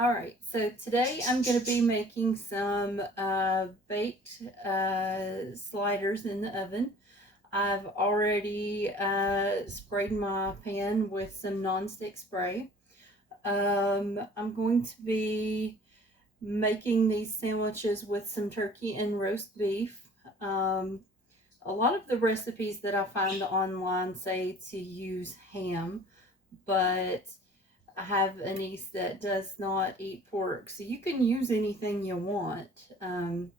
Alright, so today I'm going to be making some baked sliders in the oven. I've already sprayed my pan with some nonstick spray. I'm going to be making these sandwiches with some turkey and roast beef. A lot of the recipes that I find online say to use ham, but I have a niece that does not eat pork, so you can use anything you want.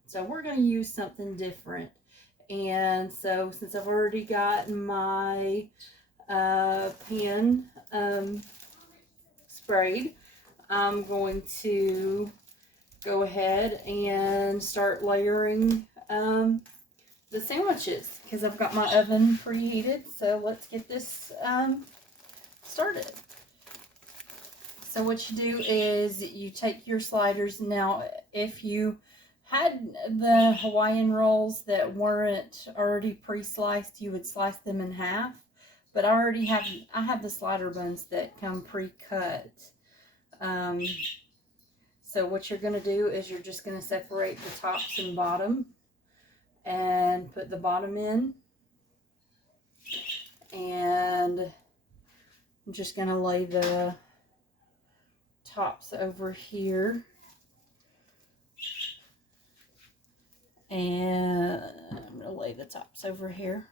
So we're going to use something different. And so since I've already got my pan sprayed, I'm going to go ahead and start layering the sandwiches because I've got my oven preheated. So let's get this started. So what you do is you take your sliders. Now, if you had the Hawaiian rolls that weren't already pre-sliced, you would slice them in half. But I have the slider buns that come pre-cut. So what you're going to do is you're just going to separate the tops and bottom and put the bottom in. And I'm just going to lay the tops over here, and I'm going to lay the tops over here.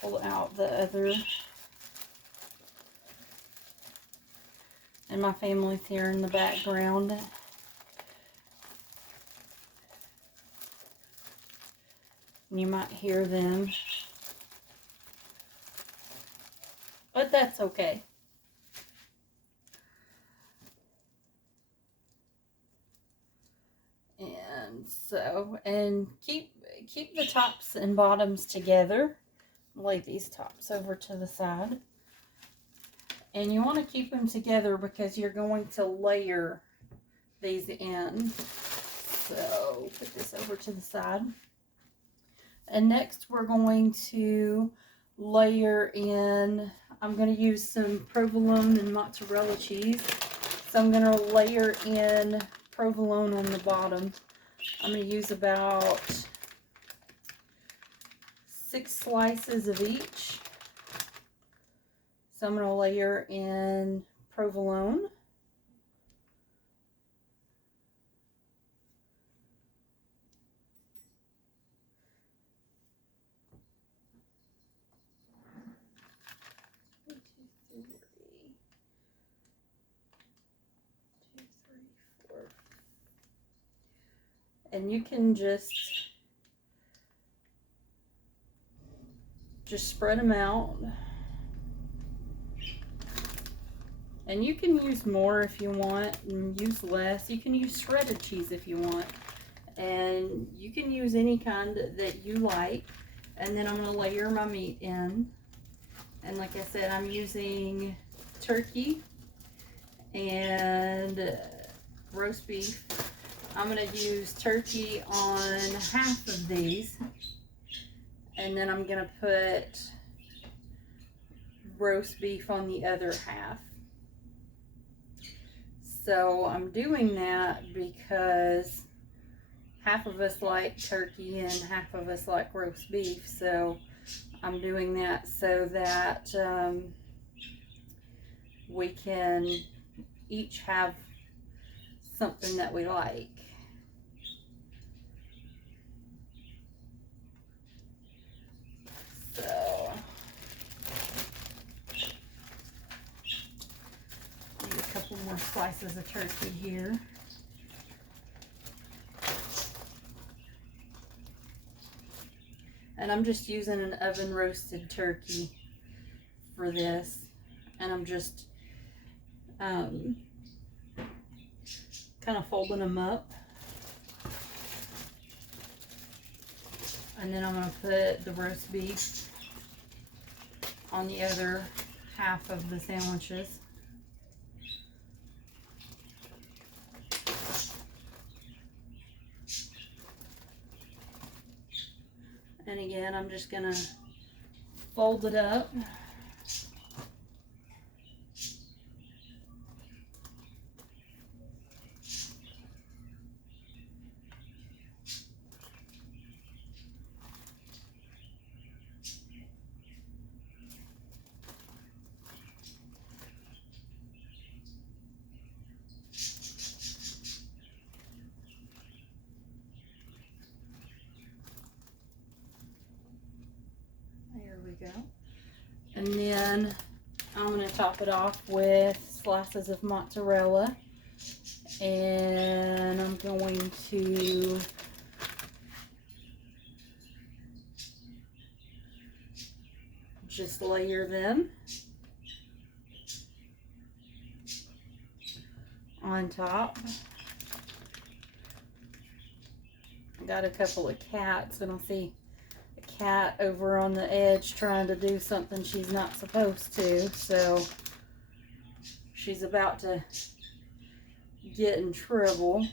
Pull out the other, and my family's here in the background. And you might hear them, but that's okay. And so, and keep the tops and bottoms together. Lay these tops over to the side. And you want to keep them together because you're going to layer these in. So put this over to the side. And next we're going to layer in, I'm going to use some provolone and mozzarella cheese. So I'm going to layer in provolone on the bottom. I'm going to use about 6 slices of each. So I'm going to layer in provolone. And you can just spread them out. And you can use more if you want and use less. You can use shredded cheese if you want. And you can use any kind that you like. And then I'm going to layer my meat in. And like I said, I'm using turkey and roast beef. I'm going to use turkey on half of these. And then I'm going to put roast beef on the other half. So I'm doing that because half of us like turkey and half of us like roast beef. So I'm doing that so that we can each have something that we like. So need a couple more slices of turkey here. And I'm just using an oven roasted turkey for this. And I'm just kind of folding them up. And then I'm going to put the roast beef on the other half of the sandwiches. And again, I'm just going to fold it up go. And then I'm going to top it off with slices of mozzarella. And I'm going to just layer them on top. I got a couple of cats, and I see a cat over on the edge trying to do something she's not supposed to, so she's about to get in trouble.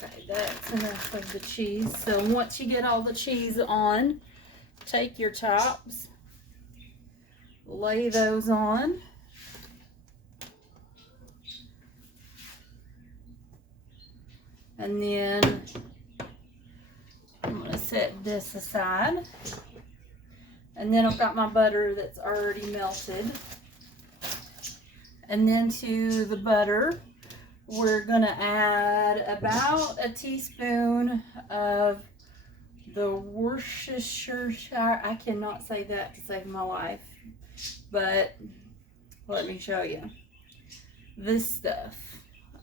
Okay, that's enough of the cheese. So once you get all the cheese on, take your tops, lay those on. And then I'm going to set this aside. And then I've got my butter that's already melted. And then to the butter, we're going to add about a teaspoon of the Worcestershire. I cannot say that to save my life, but let me show you. This stuff.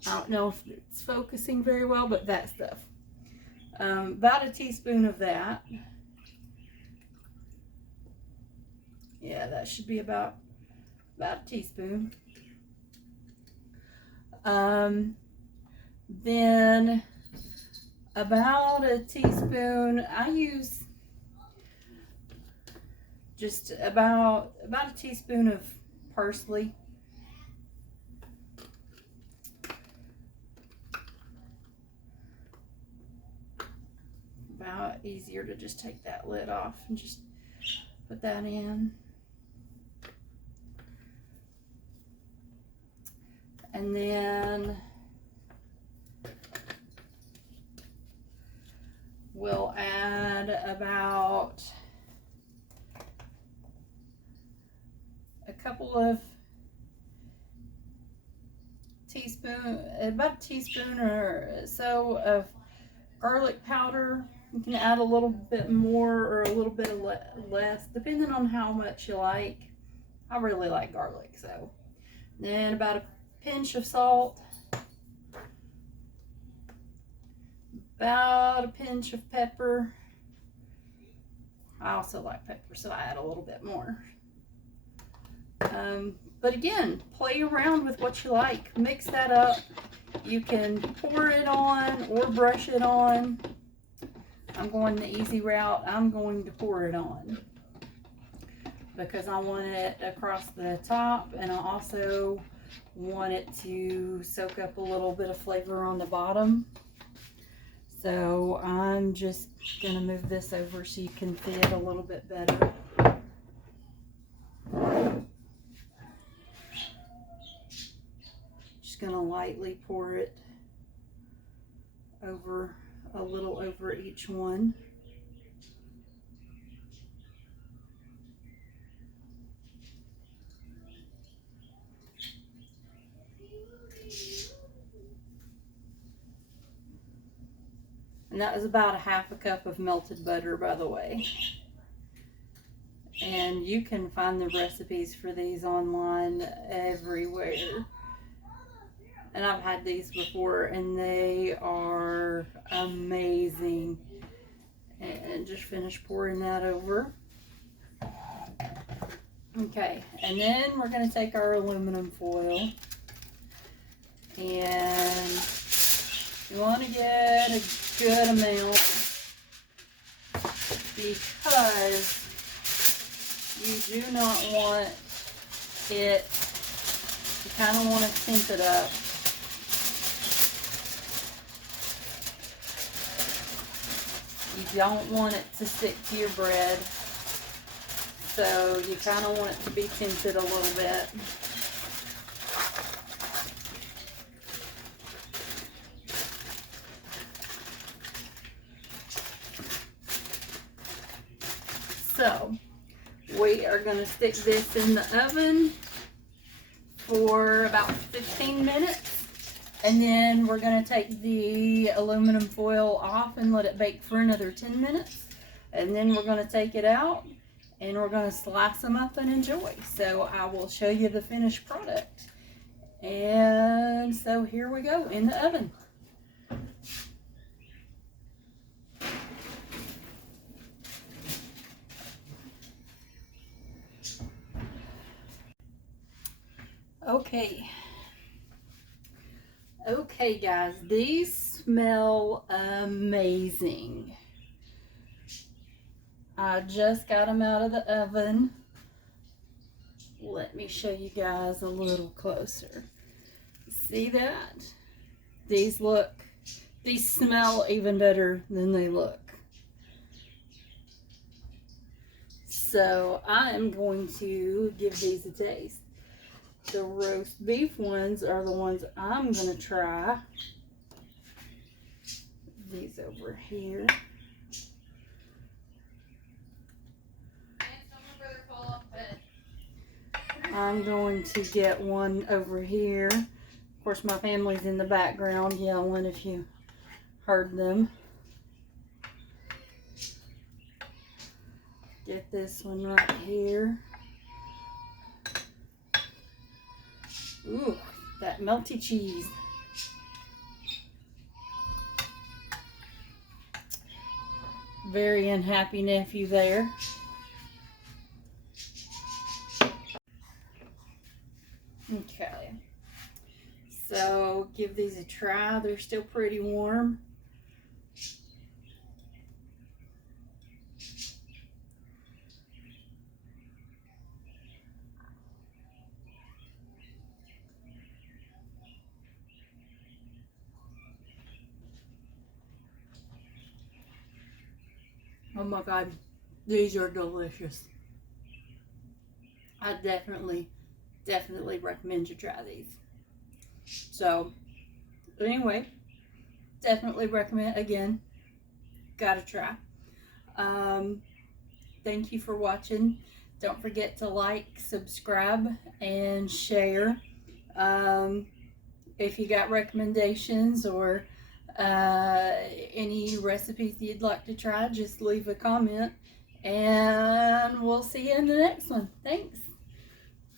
I don't know if it's focusing very well, but that stuff. About a teaspoon of that. Yeah, that should be about a teaspoon. Then about a teaspoon, I use just about a teaspoon of parsley. About easier to just take that lid off and just put that in. And then we'll add about a couple of about a teaspoon or so of garlic powder. You can add a little bit more or a little bit less, depending on how much you like. I really like garlic, so. Then about a pinch of salt, about a pinch of pepper. I also like pepper, so I add a little bit more. But again, play around with what you like. Mix that up. You can pour it on or brush it on. I'm going the easy route. I'm going to pour it on because I want it across the top, and I also want it to soak up a little bit of flavor on the bottom. So I'm just going to move this over so you can see it a little bit better. Just going to lightly pour it over, a little over each one. And that was about a half a cup of melted butter, by the way. And you can find the recipes for these online everywhere. And I've had these before, and they are amazing. And just finish pouring that over. Okay, and then we're going to take our aluminum foil, and you want to get a good amount because you do not want it, you kind of want to tint it up. You don't want it to stick to your bread, so you kind of want it to be tinted a little bit. So we are going to stick this in the oven for about 15 minutes. And then we're going to take the aluminum foil off and let it bake for another 10 minutes. And then we're going to take it out and we're going to slice them up and enjoy. So I will show you the finished product. And so here we go in the oven. Okay guys, these smell amazing. I just got them out of the oven. Let me show you guys a little closer. See that? These smell even better than they look. So I am going to give these a taste. The roast beef ones are the ones I'm going to try. These over here. I'm going to get one over here. Of course, my family's in the background yelling if you heard them. Get this one right here. Ooh, that melty cheese. Very unhappy nephew there. Okay. So give these a try. They're still pretty warm. Oh my God, these are delicious. I definitely recommend you try these. So anyway, definitely recommend, again, gotta try. Thank you for watching. Don't forget to like, subscribe, and share. If you got recommendations or any recipes you'd like to try, just leave a comment and we'll see you in the next one. Thanks.